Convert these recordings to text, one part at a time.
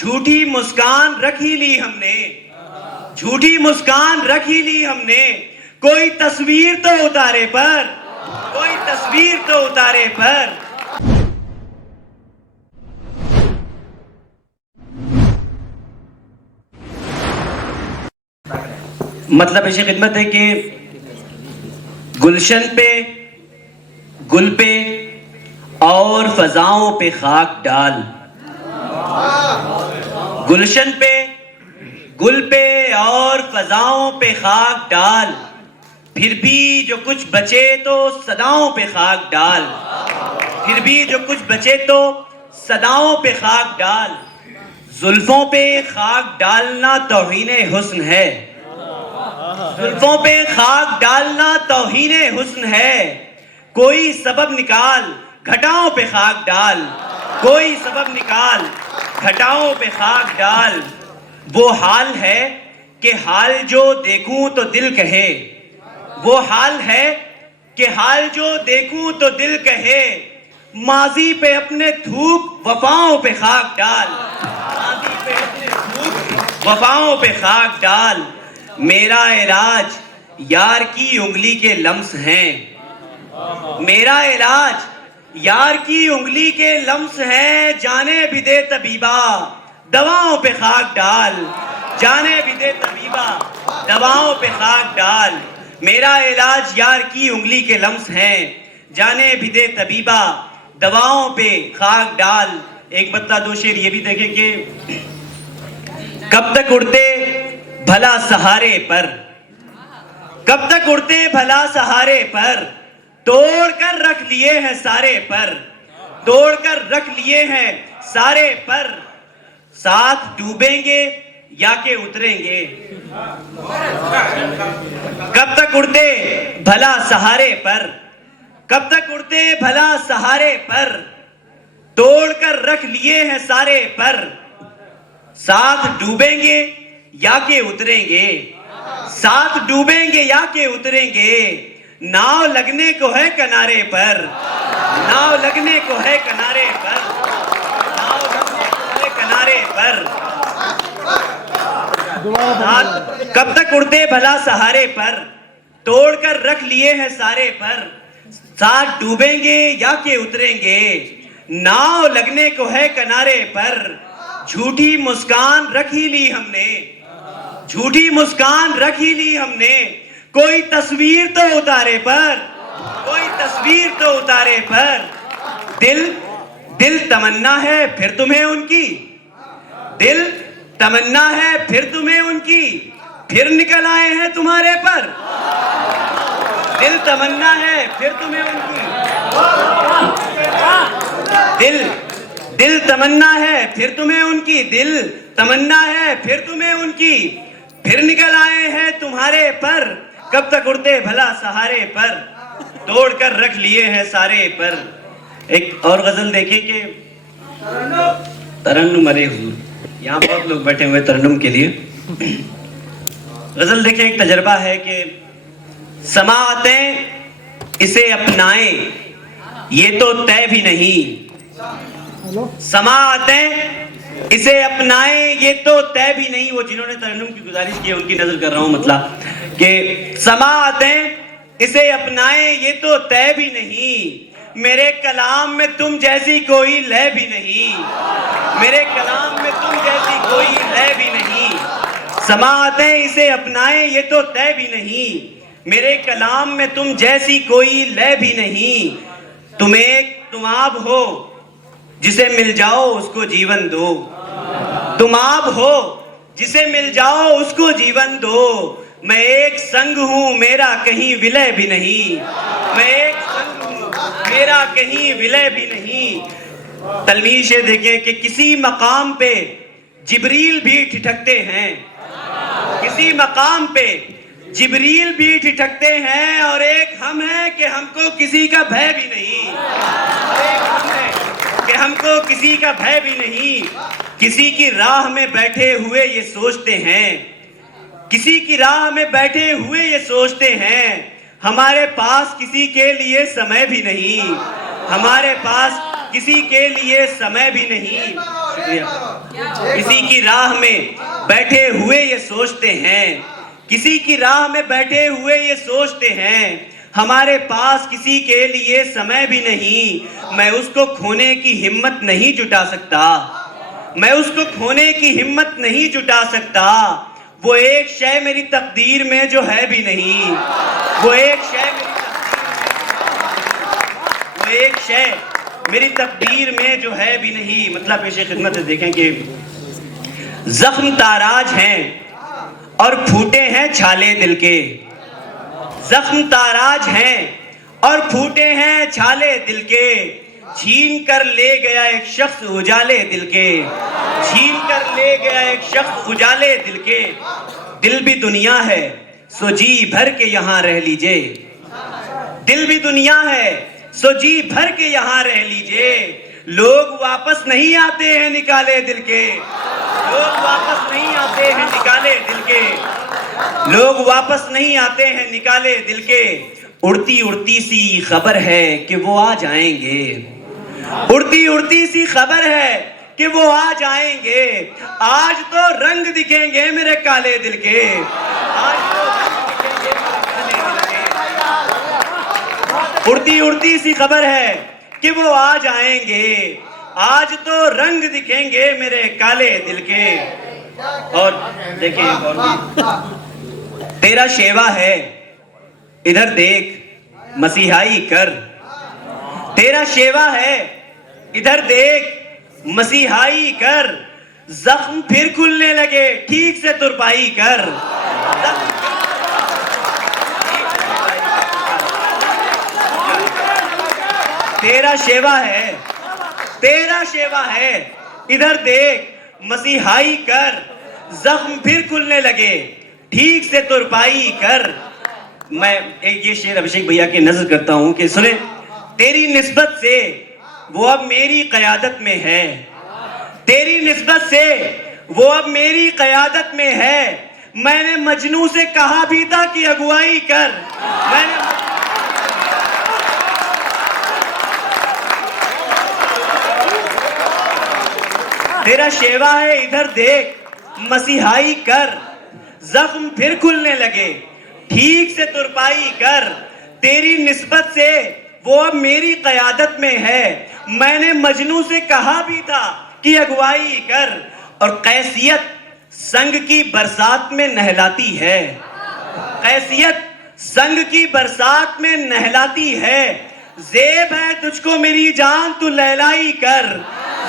झूठी मुस्कान रख ही ली हमने, झूठी मुस्कान रख ही ली हमने। कोई तस्वीर तो उतारे पर, कोई तस्वीर तो उतारे पर। मतलब ऐसी खिदमत है कि गुलशन पे, गुल पे और फजाओं पे खाक डाल, गुलशन पे, गुल पे और फजाओं पे खाक डाल। फिर भी जो कुछ बचे तो सदाओं पे खाक डाल, फिर भी जो कुछ बचे तो सदाओं पे खाक डाल। जुल्फों पे खाक डालना तौहीने हुस्न है, जुल्फों पे खाक डालना तौहीने हुस्न है। कोई सबब निकाल घटाओं पे खाक डाल, कोई सबब निकाल घटाओं पे खाक डाल। वो हाल है कि हाल जो देखूं तो दिल कहे, वो हाल है कि हाल जो देखूं तो दिल कहे। माजी पे अपने थूक वफाओं पे खाक डाल, माजी पे अपने थूक वफाओं पे खाक डाल। मेरा इलाज यार की उंगली के लम्स हैं, मेरा इलाज यार की उंगली के लम्स हैं। जाने भी दे तबीबा दवाओं पे खाक डाल, जाने भी दे तबीबा दवाओं पे खाक डाल। मेरा इलाज यार की उंगली के लम्स हैं, जाने भी दे तबीबा दवाओं पे खाक डाल। एक बत्ता दो शेर ये भी देखें कि कब तक उड़ते भला सहारे पर, कब तक उड़ते भला सहारे पर। तोड़ कर रख लिए हैं सारे पर, तोड़ कर रख लिए हैं सारे पर। साथ डूबेंगे या के उतरेंगे, कब तक उड़ते भला सहारे पर, कब तक उड़ते भला सहारे पर। तोड़ कर रख लिए हैं सारे पर। साथ डूबेंगे या के उतरेंगे, साथ डूबेंगे या के उतरेंगे। नाव लगने को है किनारे पर, नाव लगने को है किनारे पर, नाव लगने को है किनारे पर। कब तक उड़ते भला सहारे पर, तोड़ कर रख लिए हैं सारे पर। साथ डूबेंगे या के उतरेंगे, नाव लगने को है किनारे पर। झूठी मुस्कान रख ही ली हमने, झूठी मुस्कान रख ही ली हमने। कोई तस्वीर तो उतारे पर, कोई तस्वीर तो उतारे पर। दिल दिल तमन्ना है फिर तुम्हें उनकी, दिल तमन्ना है फिर तुम्हें उनकी। फिर निकल आए हैं तुम्हारे पर, दिल तमन्ना है फिर तुम्हें उनकी। दिल दिल तमन्ना है फिर तुम्हें उनकी, दिल तमन्ना है फिर तुम्हें उनकी। फिर निकल आए हैं तुम्हारे पर, कब तक उड़ते भला सहारे पर। तोड़ कर रख लिए हैं सारे पर। एक और गजल देखें कि तरन्नुम अरे हुजूर, यहाँ बहुत लोग बैठे हुए तरन्नुम के लिए। गजल देखें, एक तजर्बा है कि समाअतें इसे अपनाएं ये तो तय भी नहीं, समाअतें इसे अपनाएं ये तो तय भी नहीं। वो जिन्होंने तरन्नुम की गुजारिश की है उनकी नजर कर रहा हूं, मतलब कि समाअतें इसे अपनाएं ये तो तय भी नहीं। मेरे कलाम में तुम जैसी कोई लय भी नहीं, मेरे कलाम में तुम जैसी कोई लय भी नहीं। समाअतें इसे अपनाएं ये तो तय भी नहीं, मेरे कलाम में तुम जैसी कोई लय भी नहीं। तुम एक तुम आप हो जिसे मिल जाओ उसको जीवन दो, तुम आप हो जिसे मिल जाओ उसको जीवन दो। मैं एक संग हूं मेरा कहीं विलय भी नहीं, मैं एक संग हूं मेरा कहीं विलय भी नहीं। तलमीश देखें कि किसी मकाम पे जिब्रील भी ठिठकते हैं, किसी मकाम पे जिब्रील भी ठिठकते हैं। और एक हम हैं कि हमको किसी का भय भी नहीं, एक हम हैं कि हमको किसी का भय भी नहीं। किसी की राह में बैठे हुए ये सोचते हैं, किसी की राह में बैठे हुए ये सोचते हैं। हमारे पास किसी के लिए समय भी नहीं, हमारे पास किसी के लिए समय भी नहीं। शुक्रिया। किसी की राह में बैठे हुए ये सोचते हैं, किसी की राह में बैठे हुए ये सोचते हैं, हमारे पास किसी के लिए समय भी नहीं, मैं उसको खोने की हिम्मत नहीं जुटा सकता, मैं उसको खोने की हिम्मत नहीं जुटा सकता। वो एक शय मेरी तकदीर में जो है भी नहीं, वो एक शय वो एक शय मेरी तकदीर में जो है भी नहीं। मतलब पेशे खिदमत से देखें कि जख्म ताराज हैं और फूटे हैं छाले दिल के, जख्म ताराज हैं और फूटे हैं छाले दिल के, छीन कर ले गया एक शख्स उजाले दिल के, छीन कर ले गया एक शख्स उजाले दिल के। दिल भी दुनिया है सो जी भर के यहाँ रह लीजिए, दिल भी दुनिया है सो जी भर के यहाँ रह लीजिए। लोग वापस नहीं आते हैं निकाले दिल के, लोग वापस नहीं आते हैं निकाले दिल के, लोग वापस नहीं आते हैं निकाले दिल के। उड़ती उड़ती सी खबर है कि वो आ जाएंगे, उड़ती उड़ती सी खबर है कि वो आ जाएंगे। आज तो रंग दिखेंगे मेरे काले दिल के, आज तो रंग दिखेंगे मेरे काले दिल के। उड़ती उड़ती सी खबर है कि वो आ जाएंगे, आज तो रंग दिखेंगे मेरे काले दिल के। और देखिए और भी, तेरा शेवा है इधर देख मसीहाई कर, तेरा शेवा है इधर देख मसीहाई कर, जख्म फिर खुलने लगे ठीक से तुरपाई कर। तेरा शेवा है, तेरा शेवा है इधर देख मसीहाई कर, जख्म फिर खुलने लगे ठीक से तुरपाई कर। मैं एक ये शेर अभिषेक भैया की नजर करता हूं कि सुने, तेरी निस्बत से वो अब मेरी क़यादत में है, तेरी निस्बत से वो अब मेरी क़यादत में है। मैंने मजनू से कहा भी था कि अगुवाई कर, मैंने तेरा शेवा है इधर देख मसीहाई कर, जख्म फिर खुलने लगे ठीक से तुरपाई कर। तेरी निस्बत से वो अब मेरी क़यादत में है, मैंने मजनू से कहा भी था कि अगुवाई कर। और कैसियत संग की बरसात में नहलाती है, कैसियत संग की बरसात में नहलाती है। ज़ेब है तुझको मेरी जान तू लैलाई कर,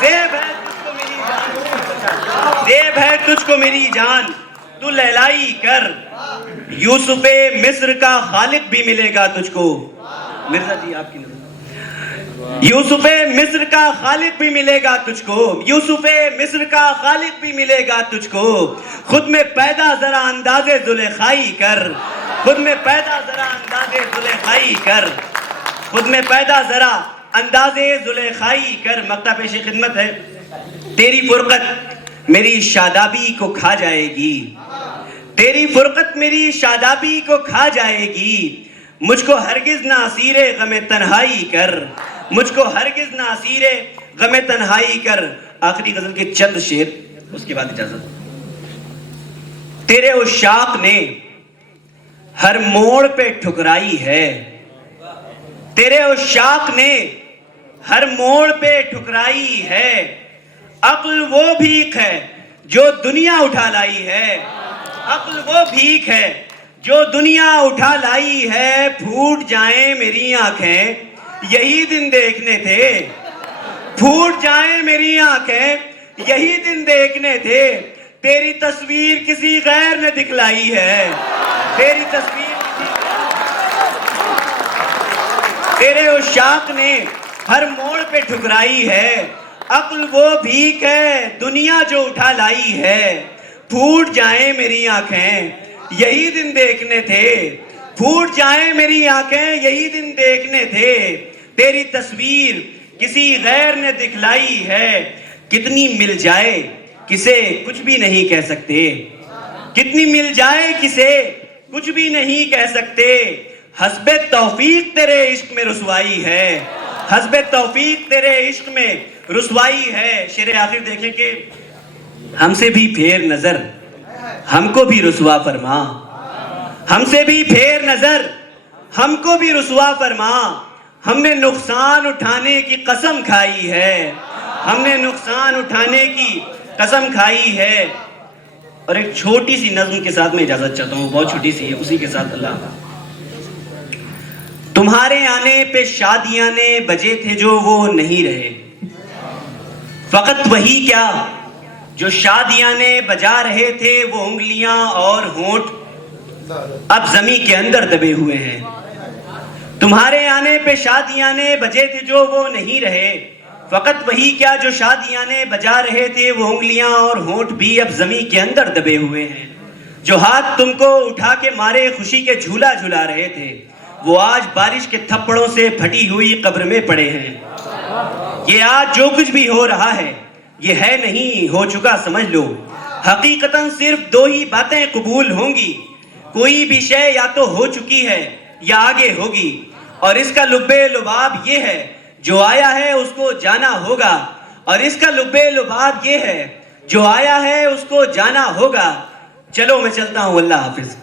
ज़ेब है तुझको मेरी जान, ज़ेब है तुझको मेरी जान तू लैलाई कर। यूसुफे मिस्र का खालिक भी मिलेगा तुझको, मिर्जा जी आपकी नजर, यूसुफे मिस्र का खालिक भी मिलेगा तुझको, यूसुफे मिस्र का खालिक भी मिलेगा तुझको। खुद में पैदा जरा अंदाजे जुलेखाई कर, खुद में पैदा जरा अंदाजे जुलेखाई कर, खुद में पैदा जरा अंदाजे जुलेखाई कर। मक्ता पेशी खिदमत है, तेरी फुरकत मेरी शादाबी को खा जाएगी, तेरी फुरकत मेरी शादाबी को खा जाएगी। मुझको हरगिज ना असीरे गमे तन्हाई कर, मुझको हरगिज ना असीरे गमे तन्हाई कर। आखिरी गजल के चंद शेर, उसके बाद इजाजत। तेरे उशाक ने हर मोड़ पे ठुकराई है, तेरे उशाक ने हर मोड़ पे ठुकराई है। अक्ल वो भीख है जो दुनिया उठा लाई है, अक्ल वो भीख है जो दुनिया उठा लाई है। फूट जाएं मेरी आंखें यही दिन देखने थे, फूट जाएं मेरी आंखें यही दिन देखने थे। तेरी तस्वीर किसी गैर ने दिखलाई है, तेरी तस्वीर तेरे उशाक ने हर मोड़ पे ठुकराई है। अक्ल वो भीख है दुनिया जो उठा लाई है। फूट जाएं मेरी आंखें यही दिन देखने थे, फूट जाएं मेरी आंखें यही दिन देखने थे। तेरी तस्वीर किसी गैर ने दिखलाई है। कितनी मिल जाए किसे कुछ भी नहीं कह सकते, कितनी मिल जाए किसे कुछ भी नहीं कह सकते। हस्बे तौफीक तेरे इश्क में रुसवाई है, हस्बे तौफीक तेरे इश्क में रुसवाई है। शेर आखिर देखें कि हमसे भी फेर नजर, हमको भी रुसवा फरमा। हमसे भी फेर नजर, हमको भी रुसवा फरमा। हमने नुकसान उठाने की कसम खाई है, हमने नुकसान उठाने की कसम खाई है। और एक छोटी सी नज्म के साथ मैं इजाजत चाहता हूँ, बहुत छोटी सी है, उसी के साथ अल्लाह। तुम्हारे आने पे शादियां ने बजे थे जो वो नहीं रहे, फकत वही क्या जो शादियां ने बजा रहे थे, वो उंगलियां और होंठ अब जमी के अंदर दबे हुए हैं। तुम्हारे आने पे शादियां ने बजे थे जो वो नहीं रहे, फकत वही क्या जो शादियां ने बजा रहे थे, वो उंगलियां और होंठ भी अब जमी के अंदर दबे हुए हैं। जो हाथ तुमको उठा के मारे खुशी के झूला झुला रहे थे, वो आज बारिश के थप्पड़ों से फटी हुई कब्र में पड़े हैं। ये आज जो कुछ भी हो रहा है ये है नहीं, हो चुका समझ लो। हकीकतन सिर्फ दो ही बातें कबूल होंगी, कोई भी शय या तो हो चुकी है या आगे होगी। और इसका लुब्बे लुबाब ये है जो आया है उसको जाना होगा, और इसका लुब्बे लुबाब ये है जो आया है उसको जाना होगा। चलो मैं चलता हूँ, अल्लाह हाफिज।